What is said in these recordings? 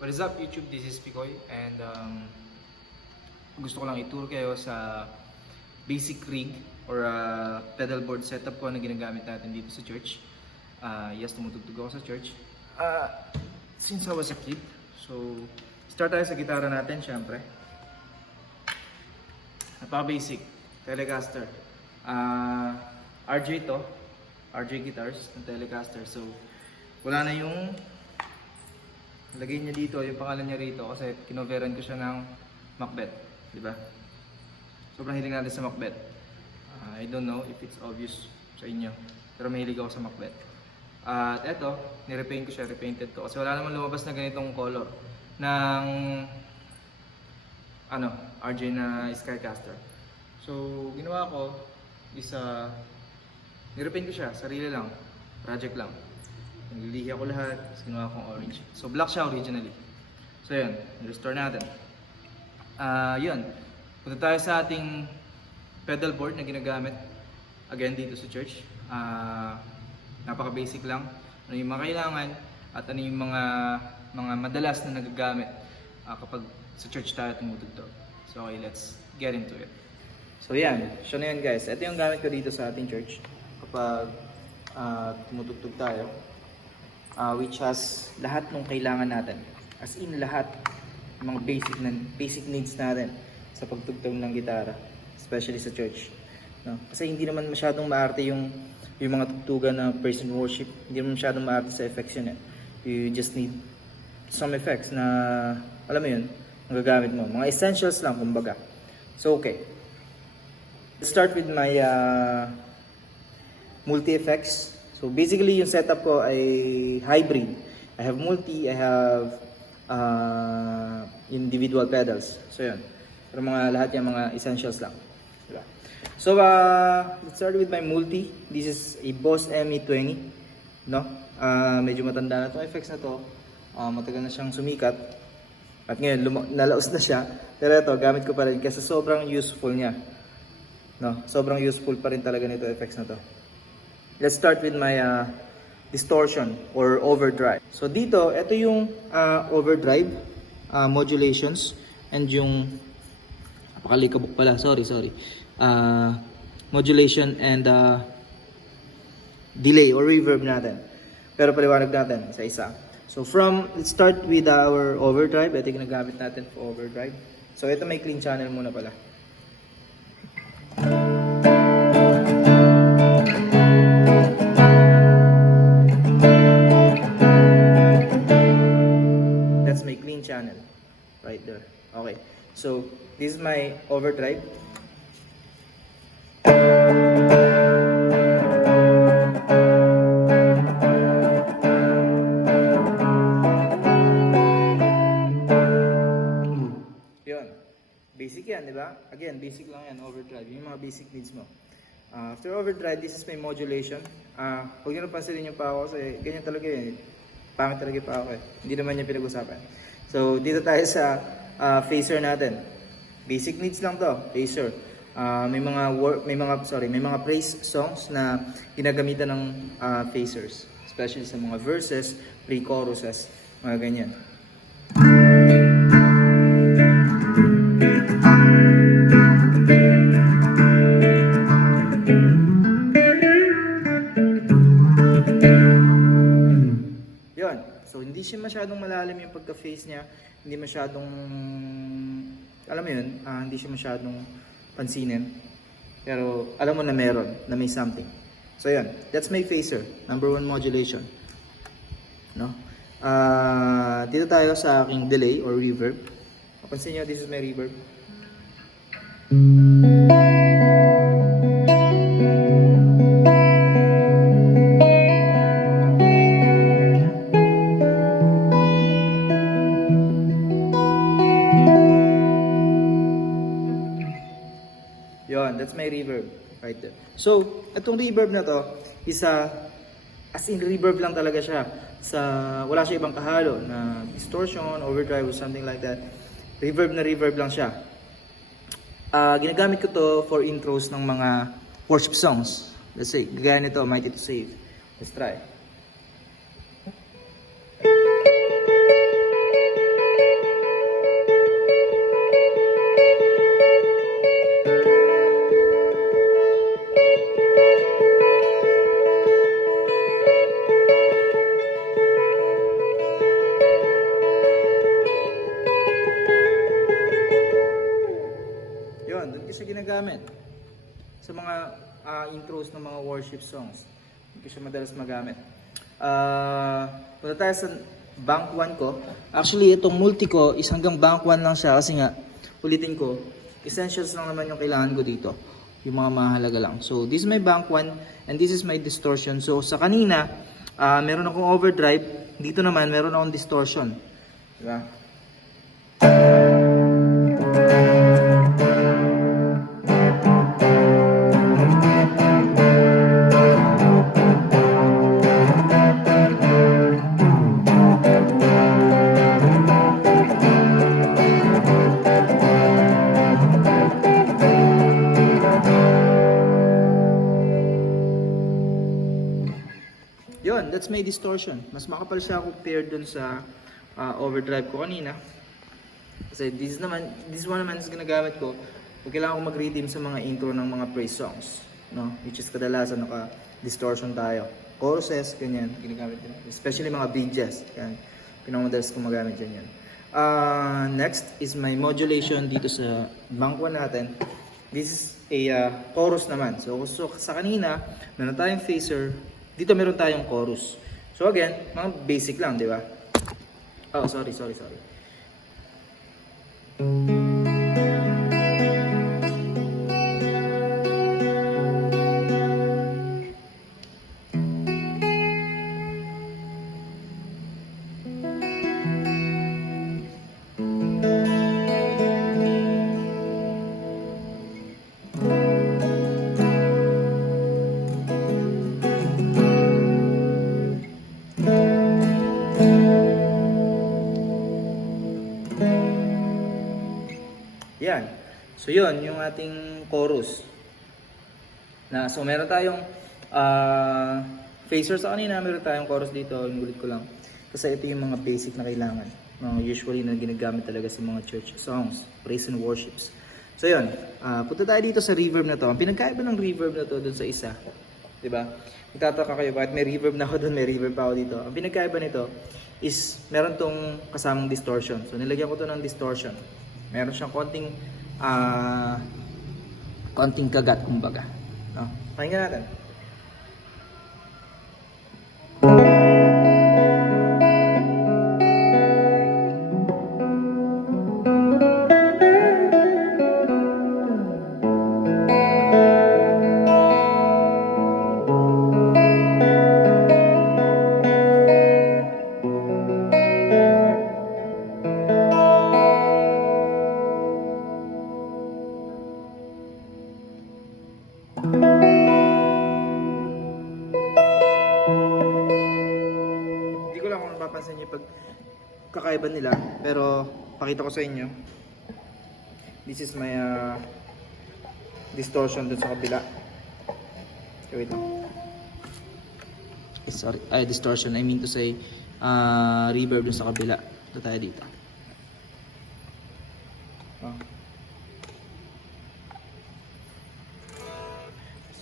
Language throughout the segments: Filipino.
What is up YouTube? This is Picoy and gusto ko lang ituro kayo sa basic rig or pedal board setup ko na ginagamit natin dito sa church. Yes, tumutugtog ako sa church since I was a kid. So, start tayo sa gitara natin syempre. Napaka-basic, Telecaster. RJ to, RJ guitars ng Telecaster. So, wala na yung lagay niya dito, yung pangalan niya rito kasi kinoveran ko siya ng Macbeth, di ba? Sobrang hilig natin sa Macbeth. I don't know if it's obvious sa inyo, pero mahilig ako sa Macbeth. At eto, nirepaint ko siya, repainted to kasi wala naman lumabas na ganitong color ng RJ na Skycaster. So, ginawa ko is nirepaint ko siya, sarili lang, project lang. Nililihi ako lahat, ginawa kong orange. So black siya originally. So yun, restore natin. Yun, punta tayo sa ating pedal board na ginagamit again dito sa church. Napaka basic lang. Ano yung mga kailangan at ano yung mga madalas na nagagamit kapag sa church tayo tumutugtog. So okay, let's get into it. So yan, siya na yan guys. Ito yung gamit ko dito sa ating church kapag tumutugtog tayo. Which has lahat ng kailangan natin. As in lahat ng mga basic needs natin sa pagtugtog ng gitara, especially sa church. No? Kasi hindi naman masyadong maarte yung mga tugtugan na praise and worship. Hindi naman masyadong maarte sa effects yun. You just need some effects na, alam mo yun, magagamit mo. Mga essentials lang, kumbaga. So, okay. Let's start with my multi-effects. So basically yung setup ko ay hybrid. I have multi, I have individual pedals. So yun. Pero lahat yung mga essentials lang. Diba? So let's start with my multi. This is a Boss ME20. No? Medyo matanda na itong effects na to. Matagal na siyang sumikat. At ngayon nalaos na siya. Pero ito gamit ko pa rin kasi sobrang useful niya. No? Sobrang useful pa rin talaga nito effects na to. Let's start with my distortion or overdrive. So dito, ito yung overdrive modulations and yung napakalikabok pala, sorry. Modulation and delay or reverb natin. Pero paliwanag natin isa-isa. So let's start with our overdrive. Ito yung ginagamit natin for overdrive. So ito may clean channel muna pala. Channel right there. Okay, so this is my overdrive. Yun, basic yan, di ba? Again, basic lang yan, overdrive, yung mga basic needs mo. After overdrive, this is my modulation. Huwag nyo napansinin yung pa ako kasi ganyan talaga yun. Pangit talaga pa ako eh. Hindi naman niya pinag-usapan. So, dito tayo sa phaser natin. Basic needs lang to, phaser. May mga praise songs na ginagamitan ng phasers, especially sa mga verses, pre-choruses, mga ganyan. So, hindi siya masyadong malalim yung pagka-phase niya. Hindi masyadong, alam mo yun, hindi siya masyadong pansinin. Pero, alam mo na meron, na may something. So, yun. That's my phaser. Number 1 modulation. No? Dito tayo sa aking delay or reverb. Mapansin nyo, this is my reverb. That's my reverb right there. So, itong reverb na to is as in reverb lang talaga siya. Wala siya ibang kahalo na distortion, overdrive or something like that. Reverb na reverb lang siya. Ginagamit ko to for intros ng mga worship songs. Let's say, gaya nito, Mighty to Save. Let's try. ginagamit sa mga intros ng mga worship songs. Hindi ko siya madalas magamit. Punta tayo sa bank 1 ko. Actually, itong multi ko is hanggang bank 1 lang siya kasi nga, ulitin ko, essentials lang naman yung kailangan ko dito. Yung mga mahalaga lang. So, this is my bank 1 and this is my distortion. So, sa kanina, meron akong overdrive. Dito naman, meron akong distortion. Diba? Yun, that's my distortion. Mas makapal siya compared dun sa overdrive ko kanina. Kasi this one naman is ginagamit ko pag kailangan ko mag-redeem sa mga intro ng mga praise songs, no? Which is kadalasan naka-distortion tayo. Choruses, ganyan, ginagamit din. Especially mga bridges, yan. Pinakamadalas ko magamit yan. Next is my modulation dito sa bank 1 natin. This is a chorus naman. So sa kanina, meron tayong phaser. Dito meron tayong chorus. So again, mga basic lang, di ba? Oh, sorry. Yan. So yun, yung ating chorus. So meron tayong phaser sa kanina, meron tayong chorus dito, inulit ko lang. Kasi ito yung mga basic na kailangan. Usually na ginagamit talaga sa mga church songs, praise and worships. So yun, punta tayo dito sa reverb na to. Ang pinagkaiba ng reverb na to dun sa isa, di ba? Magtataka kayo bakit may reverb na ako dun, may reverb pa ako dito. Ang pinagkaiba nito is meron tong kasamang distortion. So nilagyan ko to ng distortion. Meron siyang konting kagat kumbaga. No? Pakinggan natin. Napapansin niyo pag kakaiba nila, pero pakita ko sa inyo. This is my distortion dun sa kabila. Okay, wait lang. Sorry, distortion. I mean to say reverb dun sa kabila. Ito tayo dito.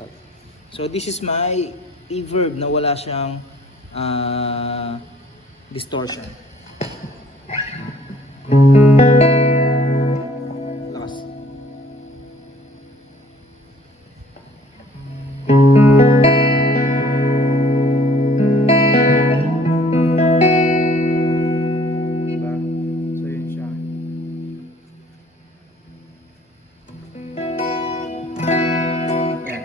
Sorry. So this is my reverb na wala siyang distortion. Lakas. Diba? So yun siya. Yan.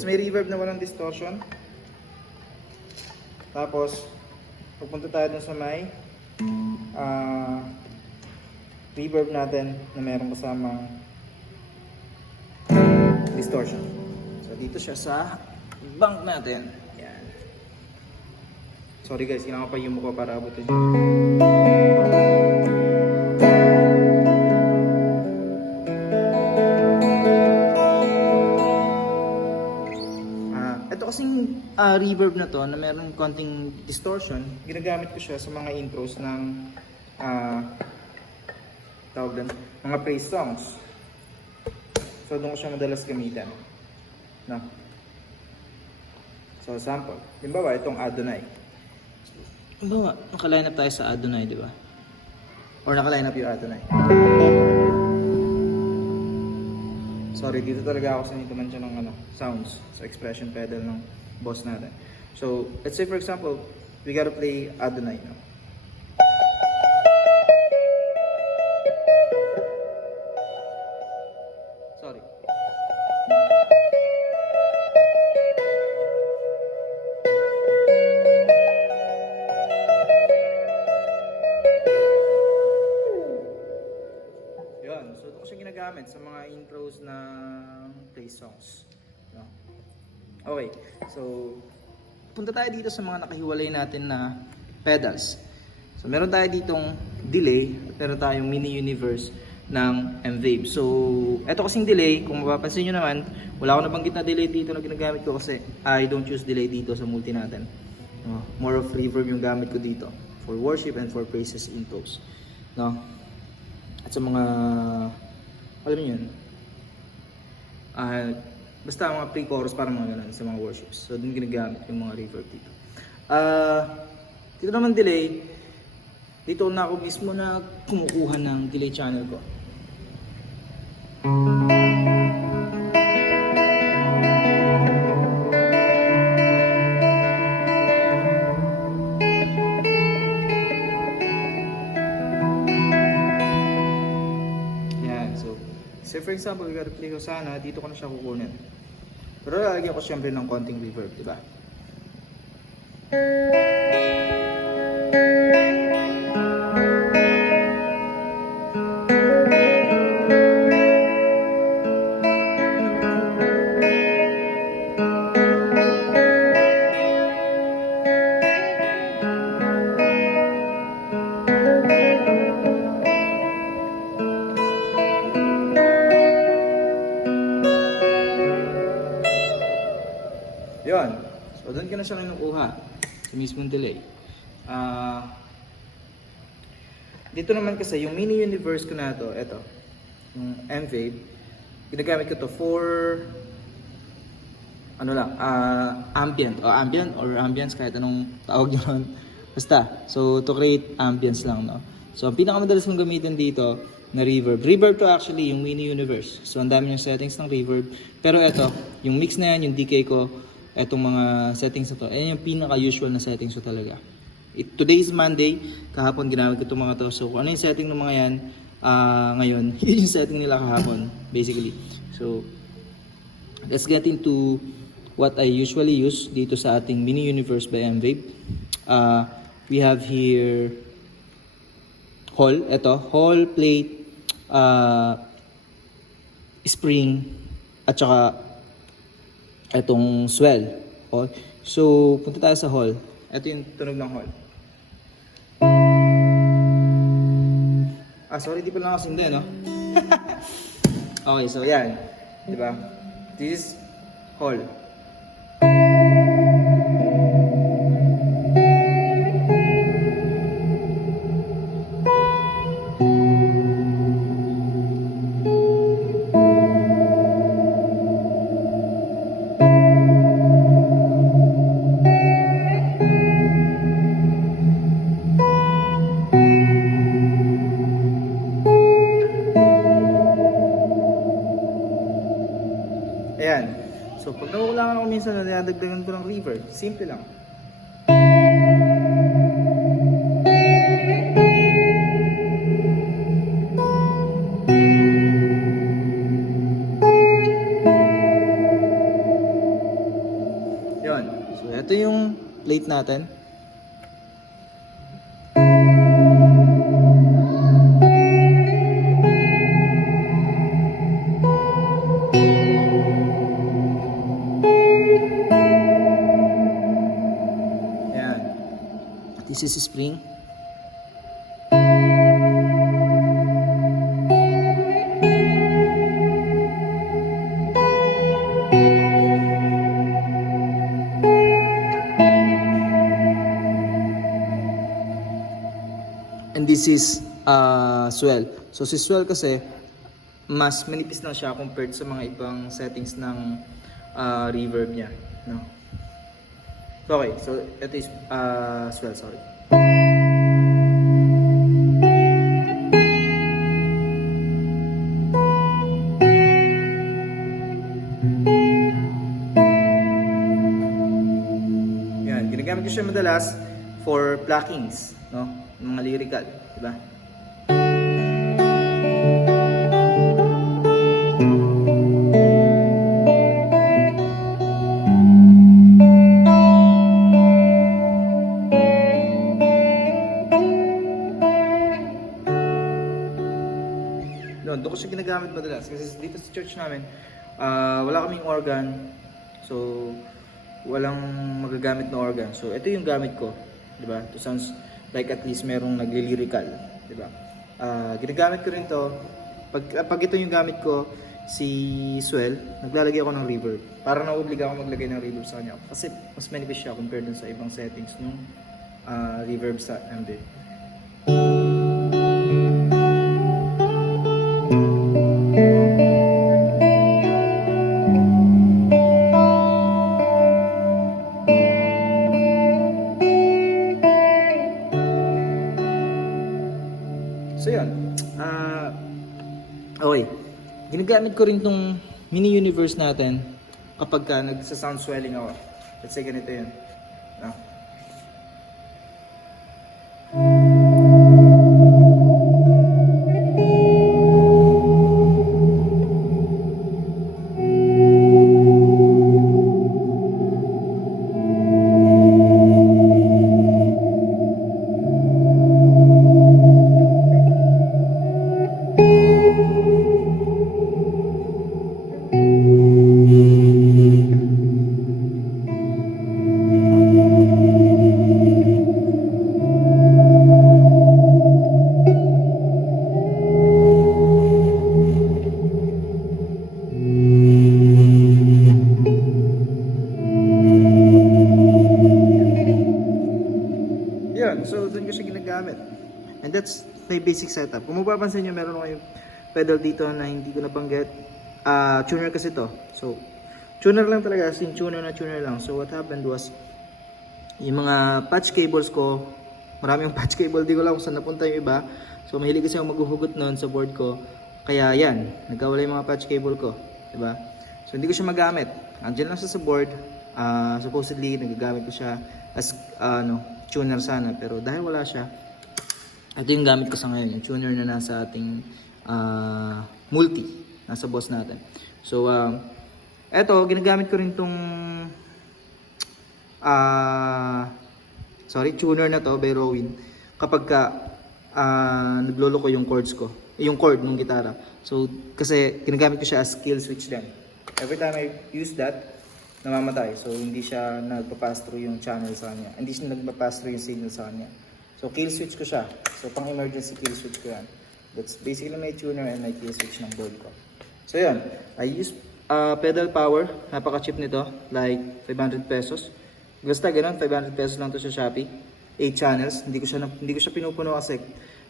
May reverb na walang distortion. Tapos pupunta tayo dun sa may reverb natin na mayroong kasamang distortion. So dito siya sa bank natin. Yan. Sorry guys, kailangan pa yung mukha para abutin nyo. Reverb na to na meron konting distortion, ginagamit ko siya sa mga intros ng mga praise songs. So doon ko siya madalas gamitan. No? So So sample, limbawa itong Adonai. Limbawa, naka-line up tayo sa Adonai, di ba? Or naka-line up yung Adonai. Sorry, dito talaga ako sanay siya ng sounds sa expression pedal ng boss natin. So, let's say for example, we gotta play Adonai now. Sorry. Yun. So, ito ko siya ginagamit sa mga intros ng play songs. No? Okay. So, punta tayo dito sa mga nakahiwalay natin na pedals. So, meron tayo ditong delay at meron tayong mini universe ng M-Wave. So, eto kasing delay, kung mapapansin nyo naman, wala akong nabanggit na delay dito na ginagamit ko kasi I don't use delay dito sa multi natin. No? More of reverb yung gamit ko dito for worship and for praises intros. No? At sa mga, alam niyo yun, basta mga pre-chorus para mga ganun sa mga worships. So, dun ginagamit yung mga reverb dito. Dito naman delay, dito na ako mismo na kumukuha ng delay channel ko. Yan, so, say for example, we gotta play Hosanna, dito ko na siya kukunin. Pero lalagyan ko siyempre ng konting reverb, diba? Yun. So, doon ka na siya kinukuha sa mismong delay. Dito naman kasi, yung mini universe ko na to, ito, yung M-Wave, ginagamit ko to for ambient or ambience, kahit anong tawag nyo. Basta, so to create ambience lang, no? So, ang pinakamadalas mong gamitin dito na reverb. Reverb to actually yung mini universe. So, ang dami yung settings ng reverb. Pero ito, yung mix na yan, yung decay ko, etong mga settings na to, ayan yung pinaka-usual na settings ko talaga. Today is Monday, kahapon ginamit ko itong mga to. So, kung ano yung setting ng mga yan ngayon, yun yung setting nila kahapon, basically. So, let's get into what I usually use dito sa ating Mini Universe by M-Wave. We have here hall, hall, plate, spring, at saka etong swell. Okay. So, punta tayo sa hall. Ito yung tunog ng hall. Sorry, di pa lang kasi hindi, no? Okay, so yan. Diba? This is hall. Ayan. So, pag nakukulangan ako minsan na dinadagdagan ko ng reverb, simple lang. Yun. So, ito yung plate natin. This is spring. And this is swell. So si swell kasi mas manipis na siya compared sa mga ibang settings ng reverb niya, no? So okay, so ito is swell, sorry. Yan, ginagamit ko siya madalas for pluckings, no? Mga lyrical, di ba? Doon ko siya ginagamit madalas kasi dito sa church namin, wala kaming organ. So, walang magagamit na organ. So, ito yung gamit ko, 'di ba? It sounds like at least merong nagli-lyrical, 'di ba? Ginagamit ko rin 'to pag ito yung gamit ko, si Swell, naglalagay ako ng reverb. Para naobliga ako maglagay ng reverb sa kanya kasi mas manipis siya compared dun sa ibang settings ng reverb sa MD. So yun, okay, ginagamit ko rin tong mini universe natin kapag ka nagsa-sound swelling ako. Let's say ganito yun. No? So, doon ko siya ginagamit. And that's my basic setup. Kung mapapansin nyo, meron ako yung pedal dito na hindi ko nabanggit. Tuner kasi to. So, tuner lang talaga. As in, tuner lang. So, what happened was, yung mga patch cables ko, marami yung patch cable. Di ko lang kung saan napunta yung iba. So, mahilig kasi ako maghuhugot noon sa board ko. Kaya, yan. Nagkawala yung mga patch cable ko. Diba? So, hindi ko siya magamit. Andiyan lang siya sa board. Supposedly, nagagamit ko siya as, tuner sana, pero dahil wala siya, ito yung gamit ko sa ngayon, yung tuner na nasa ating multi, nasa boss natin. So, eto, ginagamit ko rin tong tuner na to by Rowan kapag ka naglolo ko yung chords ko, yung chord ng gitara. So, kasi ginagamit ko siya as kill switch din. Every time I use that, namamatay. So, hindi siya nagpa-pass through yung channel sa kanya. Hindi siya nagpa-pass through yung signal sa kanya. So, kill switch ko siya. So, pang emergency kill switch ko yan. That's basically my tuner and my kill switch ng board ko. So, yun. I use pedal power. Napaka-cheap nito. Like, 500 pesos. Basta ganun, 500 pesos lang to sa Shopee. 8 channels. Hindi ko siya pinupuno kasi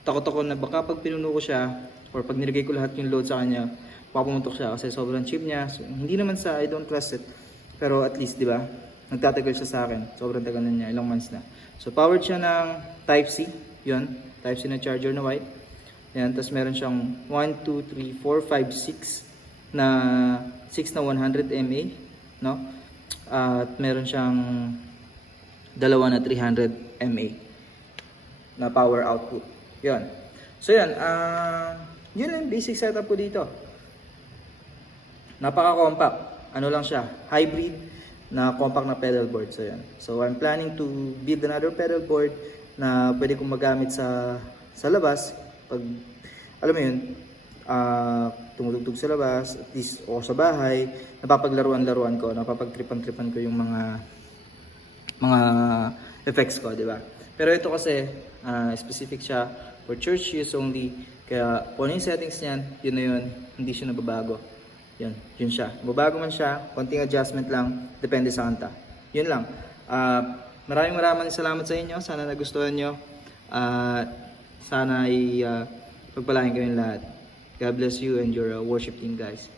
takot ako na baka pag pinuno ko siya or pag nilagay ko lahat yung load sa kanya, papumuntok siya kasi sobrang cheap niya. So, hindi naman sa I don't trust it. Pero at least, di ba, nagtatagal siya sa akin. Sobrang tagal na niya, ilang months na. So, powered siya ng Type-C. Yun, Type-C na charger na white. Yan, tapos meron siyang 1, 2, 3, 4, 5, 6 na 100 mAh, no? At meron siyang dalawa na 300 mAh na power output. Yun. So, yan. Yun lang basic setup ko dito. Napaka-compact. Ano lang siya, hybrid na compact na pedal board. So, yan. So, I'm planning to build another pedal board na pwede kong magamit sa labas. Pag, alam mo yun, tumutugtog sa labas, at least, o sa bahay, napapaglaruan-laruan ko, napapagtripan-tripan ko yung mga effects ko, di ba? Pero ito kasi, specific siya for church use only. Kaya, kung ano yung settings niyan, yun na yun, hindi siya nababago. Yun siya. Babago man siya, konting adjustment lang, depende sa kanta. Yun lang. Maraming salamat sa inyo. Sana nagustuhan nyo. Sana ay pagpalain kayong lahat. God bless you and your worship team, guys.